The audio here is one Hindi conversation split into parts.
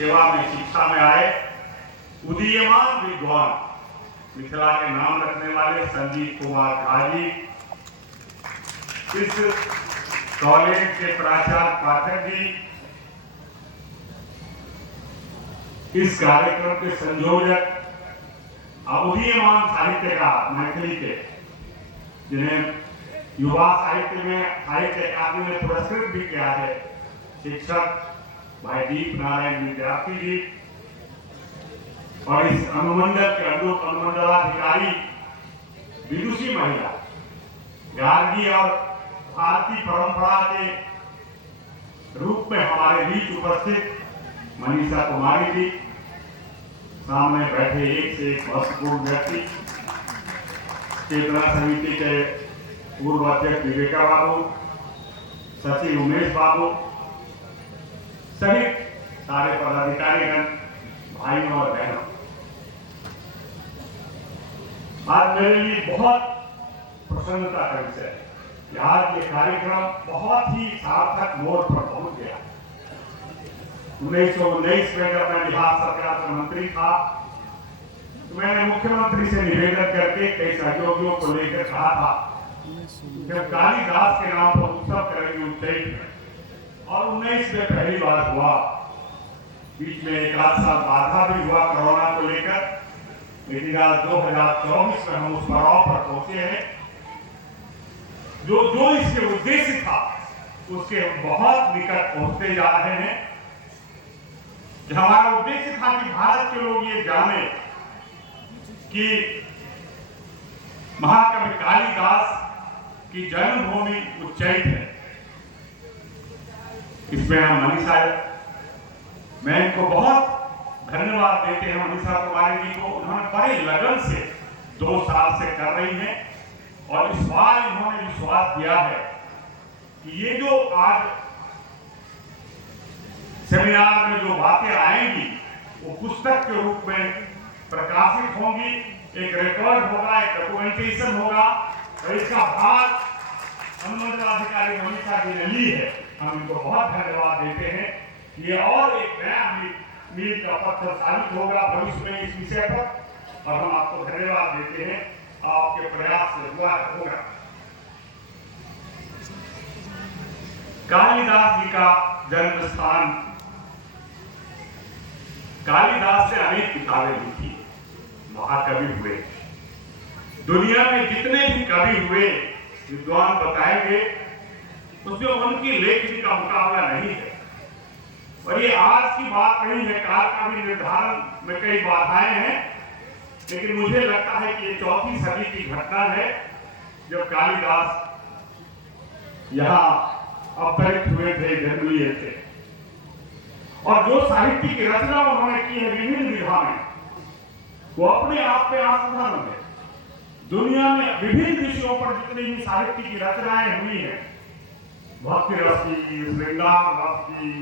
सेवा में शिक्षा में आए उदीयमान विद्वान मिथिला के नाम रखने वाले संजीव कुमार झा जी, इस कॉलेज के प्राचार्य पाठक जी, इस कार्यक्रम के संयोजक उदीयमान साहित्यकार मैथिली के, जिन्हें युवा साहित्य में साहित्य अकादमी में पुरस्कृत भी किया है, शिक्षक भाई दीप नारायण विद्यार्थी जी, और इस अनुमंडल के अनुमंडलाधिकारी विदुषी महिला गार्गी और भारतीय परंपरा के रूप में हमारे बीच उपस्थित मनीषा कुमारी जी, सामने बैठे एक से एक महत्वपूर्ण व्यक्ति, चेतना समिति के पूर्व अध्यक्ष विवेका बाबू, सचिव उमेश बाबू सहित सारे पदाधिकारीगण, भाइयों और बहनों, आज मेरे लिए बहुत प्रसन्नता का विषय है। आज ये कार्यक्रम बहुत ही सार्थक मोड़ पर पहुंच गया। 1919 में जब मैं बिहार सरकार का मंत्री था, तो मैंने मुख्यमंत्री से निवेदन करके कई सहयोगियों को लेकर कहा था, जब कालिदास के नाम पर उत्सव करेंगे उज्जैन में, और 19 में पहली बार हुआ। बीच में एक आध साल बाधा भी हुआ कोरोना को लेकर, लेकिन आज 2024 में हम उस पड़ाव पर पहुंचे हैं। जो इसके उद्देश्य था उसके बहुत निकट पहुंचते जा रहे हैं। हमारा उद्देश्य था कि भारत के लोग ये जाने कि महाकवि कालिदास की जन्मभूमि उज्जैन है। इसमें हम मनीषा, मैं इनको बहुत धन्यवाद देते हैं मनीषा कुमारी जी को। उन्होंने बड़े लगन से 2 साल से कर रही हैं, और इस बार इन्होंने विश्वास दिया है कि ये जो आज सेमिनार में जो बातें आएंगी वो पुस्तक के रूप में प्रकाशित होंगी, एक रिकॉर्ड होगा, एक डॉक्यूमेंटेशन होगा, और इसका भाग अनुमंडलाधिकारी मनीषा जी ने ली है। हम इनको बहुत धन्यवाद देते हैं। ये और एक नया मील का पत्थर साबित होगा भविष्य में इस विषय पर, और हम आपको धन्यवाद देते हैं। आपके प्रयास से हुआ होगा। कालिदास जी का जन्म स्थान, कालिदास से अनेक किताबें लिखी, महाकवि हुए। दुनिया में जितने भी कवि हुए विद्वान बताएंगे, उसमें उनकी लेखनी का मुकाबला नहीं है। और ये आज की बात नहीं है, काल का भी निर्धारण में कई बाधाएं हैं, लेकिन मुझे लगता है कि ये 4वीं सदी की घटना है, जब कालिदास यहाँ अवतरित हुए थे, जन्म लिए थे, और जो साहित्य की रचना उन्होंने की है विभिन्न विधा में, वो अपने आप में असाधारण है। दुनिया में विभिन्न विषयों पर जितनी भी साहित्य की रचनाएं हुई हैं, भक्ति रस की, श्रृंगार रस की,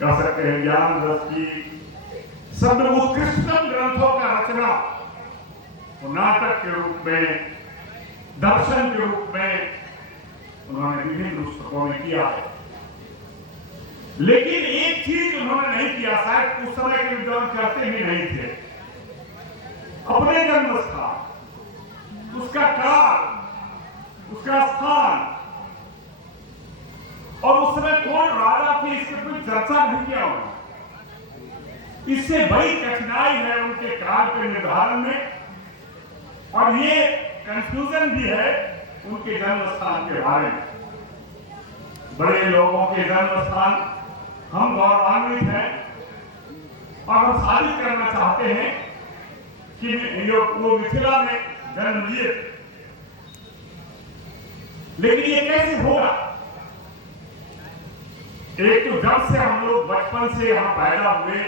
कह सकते हैं ज्ञान रस की, सब उत्कृष्टतम ग्रंथों का रचना नाटक के रूप में, दर्शन के रूप में उन्होंने विभिन्न पुस्तकों में किया है। लेकिन एक चीज उन्होंने नहीं किया, शायद उस समय के विद्वान करते भी नहीं थे, अपने जन्म स्थान, उसका काल, उसका स्थान, और उस समय कौन राजा थे इसके कोई चर्चा नहीं किया उन्होंने। इससे बड़ी कठिनाई है उनके काल के निर्धारण में, और ये कंफ्यूजन भी है उनके जन्म स्थान के बारे में। बड़े लोगों के जन्म स्थान हम गौरवान्वित हैं, और हम साबित करना चाहते हैं कि वो मिथिला में जन्म लिए थे। लेकिन ये कैसे होगा? एक तो जब से हम लोग बचपन से यहाँ पैदा हुए,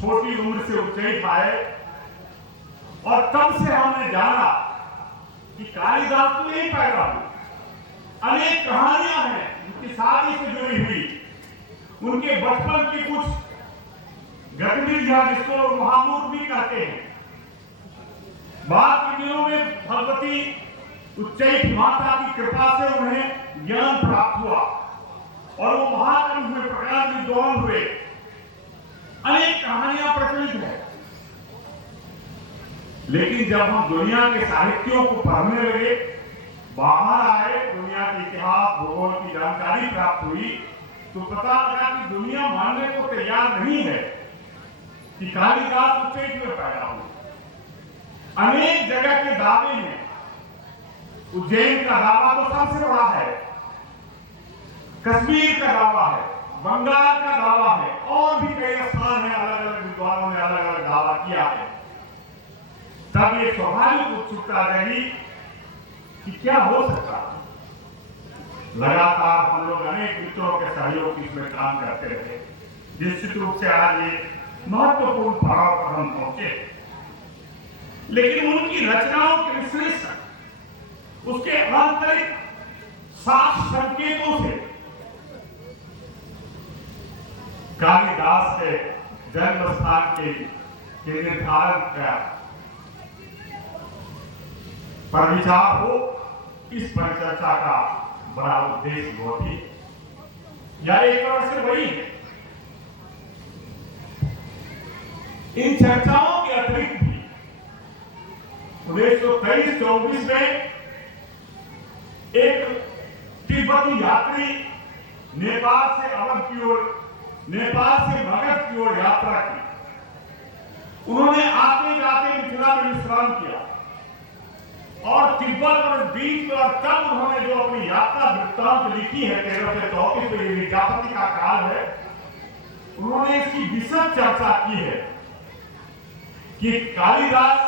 छोटी उम्र से उज्जैन आए, और तब से हमने जाना कि कालिदास तो यही पैदा हुए। अनेक कहानियां हैं उनकी शादी से जुड़ी हुई, उनके बचपन की कुछ गतिविधियां जिसको महामूर्ख भी कहते हैं। बाद के दिनों में भगवती उच्चैठ माता की कृपा से उन्हें ज्ञान प्राप्त हुआ, और वो महाकवि हुए, प्रकाश विद्वान हुए, प्रचलित है। लेकिन जब हम दुनिया के साहित्यों को पढ़ने लगे, बाहर आए, दुनिया के इतिहास भूगोल की जानकारी प्राप्त हुई, तो पता लगा कि दुनिया मानने को तैयार नहीं है कि कालिदास उच्चैठ में पैदा हुए। अनेक जगह के दावे हैं। उज्जैन का दावा तो सबसे बड़ा है, कश्मीर का दावा है, बंगाल का दावा है, और भी कई स्थान है, अलग अलग विद्वानों ने अलग अलग दावा किया है। तब ये स्वाभाविक उत्सुकता रही कि क्या हो सकता है। लगातार हम लोग अनेक मित्रों के सहयोग की इसमें काम करते रहे। निश्चित रूप से आज ये महत्वपूर्ण पड़ाव पर हम पहुंचे, लेकिन उनकी रचनाओं के विश्लेषण, उसके आंतरिक साफ संकेतों से कालिदास के जन्म स्थान के निर्धारण का पर विचार हो, इस परिचर्चा का बड़ा उद्देश्य वो थी, या एक तरह से वही है। इन चर्चाओं के अतिरिक्त भी 1923-24 में एक तिब्बती यात्री नेपाल से अवध की ओर, नेपाल से मगध की ओर यात्रा की। उन्होंने आते जाते मिथिला में विश्राम किया और तिब्बत और बीच में, और तब उन्होंने जो अपनी यात्रा वृत्तांत लिखी है 13 से 34 में, ये विद्यापति का काल है, उन्होंने इसकी विशद चर्चा की है कि कालिदास